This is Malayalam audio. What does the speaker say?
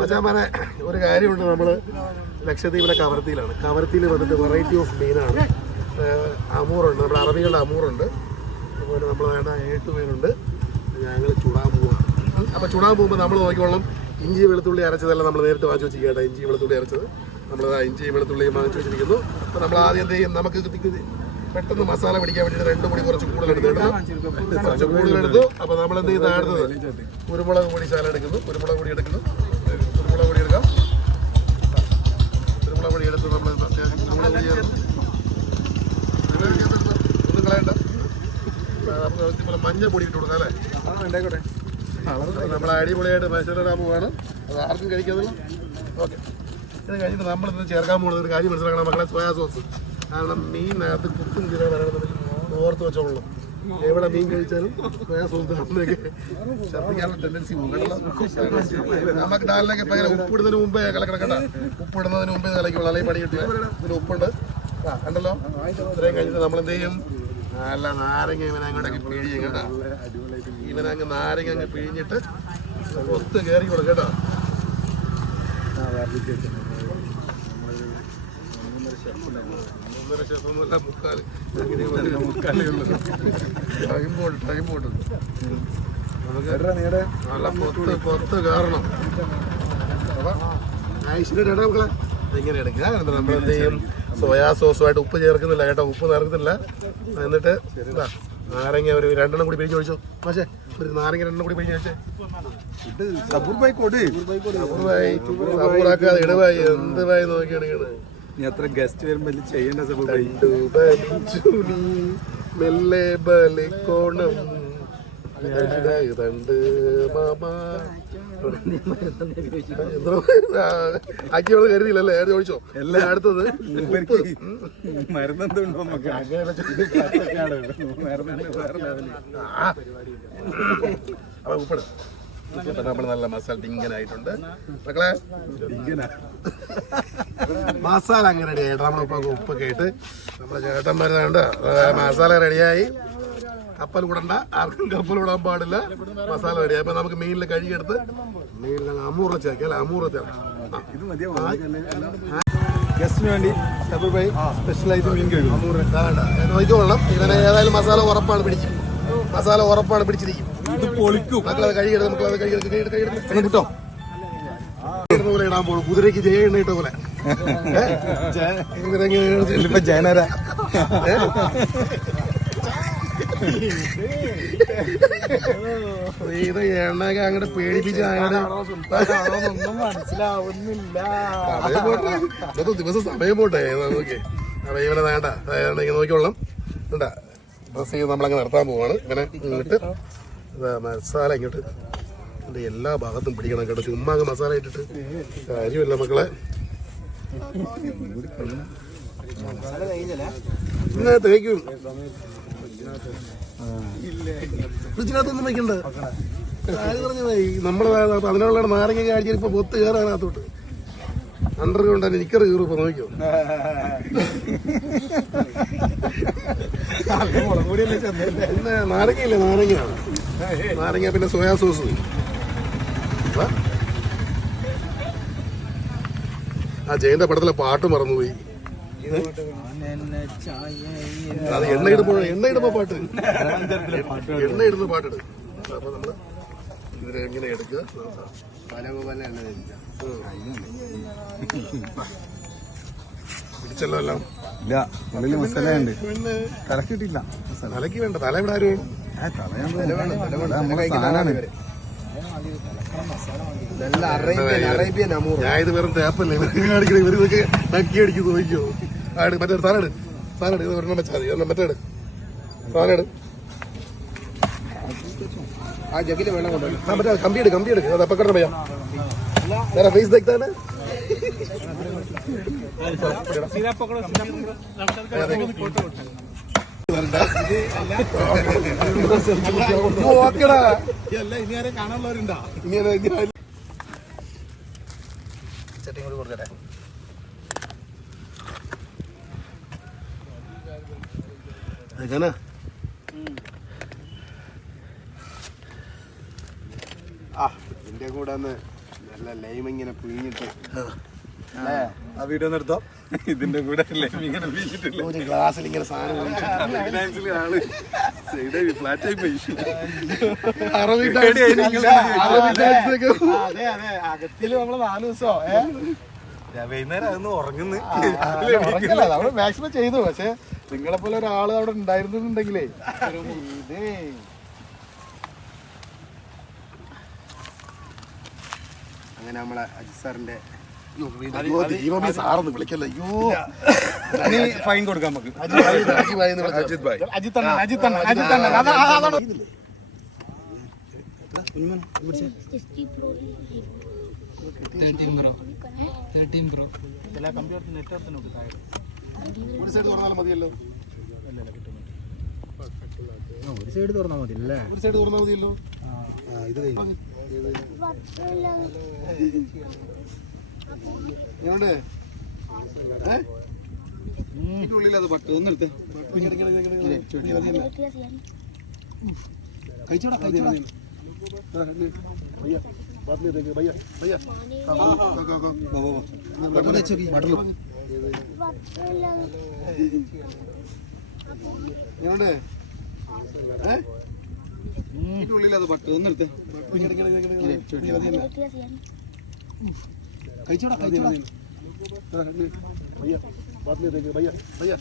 മച്ചാമാനെ ഒരു കാര്യമുണ്ട് നമ്മൾ ലക്ഷദ്വീപിലെ കവർത്തിയിലാണ് കവർത്തിയിൽ വന്നിട്ട് വെറൈറ്റി ഓഫ് മീനാണ്. അമൂറുണ്ട്. നമ്മുടെ അറബികളുടെ അമൂറുണ്ട്. അതുപോലെ നമ്മൾ വേണ്ട ഏട്ട് മീനുണ്ട്. ഞങ്ങൾ ചുടാൻ പോവാണ് അപ്പോൾ ചുടാൻ പോകുമ്പോൾ നമ്മൾ നോക്കിക്കോളും. ഇഞ്ചി വെളുത്തുള്ളി അരച്ചതല്ല നമ്മൾ നേരിട്ട് വാങ്ങിച്ചു വെച്ചിരിക്കട്ടെ ഇഞ്ചി വെളുത്തുള്ളി അരച്ചത്. നമ്മൾ ഇഞ്ചി വെളുത്തുള്ളി വാങ്ങിച്ചു വെച്ചിരിക്കുന്നു. അപ്പോൾ നമ്മൾ ആദ്യം എന്ത് ചെയ്യും? നമുക്ക് പെട്ടെന്ന് മസാല പിടിക്കാൻ വേണ്ടിയിട്ട് രണ്ട് പൊടി കുറച്ച് കൂടുതൽ എടുത്തിട്ട് കുറച്ച് കൂടുതൽ എടുത്തു. അപ്പോൾ നമ്മൾ എന്ത് ചെയ്യുന്നത് കുരുമുളക് പൊടി ചാല എടുക്കുന്നു. കുരുമുളക് പൊടി എടുക്കുന്നു. നമ്മൾ പൊടി ഇട്ട് നമ്മൾ അടിപൊളിയായിട്ട് മത്സരം പോവാണ്. അത് ആർക്കും കഴിക്കാതില്ല. ഓക്കെ. ഇത് കഴിഞ്ഞിട്ട് നമ്മൾ ഇന്ന് ചേർക്കാൻ പോകുന്നത് ഒരു കാര്യം മനസ്സിലാക്കണം മക്കളെ സോയാ സോസ്. കാരണം മീനകത്ത് കുത്തും വരണമെന്ന് ഓർത്ത് വെച്ചോളൂ എവിടെ മീൻ കഴിച്ചാലും. നമുക്ക് ഡാലിനൊക്കെ ഭയങ്കര ഉപ്പിടുന്നതിന് മുമ്പേ കലക്കണം കേട്ടോ ഉപ്പിടുന്നതിന് മുമ്പേ കലക്കുള്ളൂ അല്ലെങ്കിൽ പണി കിട്ടില്ല. ഇതിന് ഉപ്പുണ്ട്. ആ കണ്ടല്ലോ? ഇത്രയും കഴിഞ്ഞിട്ട് നമ്മൾ എന്ത് ചെയ്യും? നല്ല നാരങ്ങ ഇവനെ അങ്ങോട്ടൊക്കെ പിഴിയും കേട്ടോ. ഇവനങ്ങ് നാരങ്ങ അങ്ങ് പിഴിഞ്ഞിട്ട് ഒത്ത് കയറി കൊടുക്കും കേട്ടോ ഒന്നര ശതമാനമല്ല മുക്കാൽ അങ്ങനെ മുക്കാലേ ഉള്ളത് ടൈം പോട്ട് ടൈം പോട്ട് നമുക്ക് നല്ല പൊത്ത് പൊത്ത് മക്കളെ ഇങ്ങനെ എടുക്കുക എന്നിട്ട് നമ്മൾ എന്ത് ചെയ്യും സോയാ സോസുമായിട്ട് ഉപ്പ് ചേർക്കുന്നില്ല കേട്ടോ ഉപ്പ് ചേർക്കുന്നില്ല എന്നിട്ട് ഇതാ നാരങ്ങ ഒരു രണ്ടെണ്ണം കൂടി പിഴിഞ്ഞ് ചോദിച്ചോ പക്ഷേ ഒരു നാരങ്ങ രണ്ടെണ്ണം കൂടി പിഴിഞ്ഞ് വെച്ചേ സബൂർ ഭായി കൊട് സബൂറായി സബൂറാക്കാതെ ഇടവായി എന്ത് ബായി നോക്കി എടുക്കണത് നീ അത്ര ഗസ്റ്റ് വരുമ്പോൾ ചെയ്യേണ്ട മാമ. ആക്കിയോട് കരുതിയില്ലല്ലേ? ഏത് ചോദിച്ചോ? എല്ലാം അടുത്തത്. മരുന്നെന്തുണ്ടോ നമുക്ക്. അപ്പൊ ഉപ്പിട്. ഇപ്പൊ നമ്മൾ നല്ല മസാല ഡിങ്കനായിട്ടുണ്ട് മക്കളെ മസാല അങ്ങനെ റെഡി ആയിട്ട് നമ്മൾ ഉപ്പ് ഉപ്പൊക്കെ ഇട്ട് നമ്മുടെ ചേട്ടൻ വരുന്നുണ്ട്. മസാല റെഡിയായി കപ്പൽ വിടണ്ട ആർക്കും കപ്പൽ വിടാൻ പാടില്ല. മസാല റെഡിയായി അപ്പൊ നമുക്ക് മീനിൽ കഴുകിയെടുത്ത് മീനിൽ അമൂറ ചേർക്കാം അമൂറ ഇത് ഗസ്റ്റിന് വേണ്ടി സ്പെഷ്യലായിട്ട് മീൻ കഴിക്കും നോക്കിക്കൊള്ളണം ഇവനെ ഏതായാലും മസാല ഉറപ്പാണ് പിടിക്കും മസാല ഉറപ്പാണ് പിടിച്ചിരിക്കും. ഇത് പൊളിക്കും. മക്കളത് കിട്ടോ പോലെ ഇടാൻ പോകും. കുതിരയ്ക്ക് ജയ എണ്ണ ഇട്ട പോലെ ഇപ്പൊ ജയനര? ഇത് എണ്ണയൊക്കെ അങ്ങോട്ട് പേടിപ്പിച്ച് മനസ്സിലാവുന്നില്ല ദിവസം സമയം പോട്ടെ നോക്കി അപ്പൊ ഇവനെ വേണ്ട നോക്കിക്കൊള്ളാം വേണ്ട ഡ്രസ് ചെയ്ത് നമ്മളങ്ങ് നടത്താൻ പോവാണ്. ഇങ്ങനെ ഇങ്ങോട്ട് മസാല ഇങ്ങോട്ട് ഇതിന്റെ എല്ലാ ഭാഗത്തും പിടിക്കണം കേട്ടോ. ചുമ്മാ അങ്ങ് മസാല ഇട്ടിട്ട് കാര്യമില്ല മക്കളെ. ഇങ്ങനെ തേക്കും. ഫ്രിഡ്ജിനകത്തൊന്നും വെക്കണ്ട. നമ്മളെ അതിനുള്ള നാരങ്ങ കാഴ്ച ഇപ്പൊ പൊത്ത് കയറാനകത്തോട്ട് അണ്ടർഗ്രൗണ്ട് ആണ് നിക്കറ് കീറും ഇപ്പൊ നോക്കിയോ നാരങ്ങയില്ലേ? നാരങ്ങ നാരങ്ങ പിന്നെ സോയാ സോസ്. ആ? ജയന്റെ പടത്തിലെ പാട്ട് മറന്നുപോയി. അത് എണ്ണ ഇടുമ്പോ എണ്ണ ഇടുമ്പോ പാട്ട്. എണ്ണ ഇടുന്ന പാട്ടിട്. അപ്പൊ നമ്മൾ ഇവരെ എങ്ങനെ എടുക്കുക. പിടിച്ചല്ലോ എല്ലാം. ഇല്ല ഉള്ളിൽ മസാല ഉണ്ട് പിന്നെ കലക്കിട്ടില്ല തലയ്ക്ക് വേണ്ട. തല ഇവിടെ ആരും ഇത് വെറും തേപ്പല്ലേ ഇവർക്ക് കാണിക്കണ ഇവർ ഇതൊക്കെ നക്കി അടിക്കുന്നു നോക്കിയോ ആട് മറ്റേ സാധനം എടു സാധനം എടു ഇത് ഒരെണ്ണം വെച്ചാൽ മതി ഒരെണ്ണം മറ്റേ എടു സാധനം എടു ആ ജഗില് വെള്ളം കൊണ്ടുവരും ആ മറ്റേ കമ്പി എടു കമ്പി എടു അത് അപ്പക്കട ഭയ്യ मेरा फेस देखता है ना ചട്ടിയും കൂടി ആ ഇതിന്റെ കൂടെ നല്ല ലൈം ഇങ്ങനെ പിഴിഞ്ഞിട്ട് ആ വീഡിയോ നിർത്തോ ഇതിന്റെ കൂടെ ഇങ്ങനെ വീശിട്ടില്ല? ഒരു ഗ്ലാസ്സിൽ ഇങ്ങനെ സാധനം അകത്തിൽ നമ്മൾ നാല് ദിവസോ വൈകുന്നേരം അതൊന്ന് ഉറങ്ങുന്നു. നമ്മൾ മാക്സിമം ചെയ്തു. പക്ഷെ നിങ്ങളെ പോലെ ഒരാൾ അവിടെ ഉണ്ടായിരുന്നുണ്ടെങ്കിലേ. ഇതേ. അങ്ങനെ നമ്മളെ അജിത് സാറിന്റെ അയ്യോ, ദൈവമേ സാറൊന്ന് വിളിക്കല്ല അയ്യോ ഫൈൻ കൊടുക്കാം നമുക്ക് അജിത് ഭായി, അജിത് അണ്ണൻ അജിത് അണ്ണൻ അജിത് അണ്ണൻ അതാ അതാണ് ഒരു സൈഡ് തുറന്നാലും മതിയല്ലോ ഒരു സൈഡ് തുറന്നാൽ മതി അല്ലേ ഒരു സൈഡ് തുറന്നാൽ മതിയല്ലോ ഇത് കഴിഞ്ഞു ഉള്ളിലത് ഏഹ് ഉള്ളിൽ അത് പട്ട് ഒന്നെടുത്ത് കഴിച്ചോടാ അത് പട്ട്. खींचो ना हाँ, खींचो ना। भैया बाद में देंगे भैया भैया।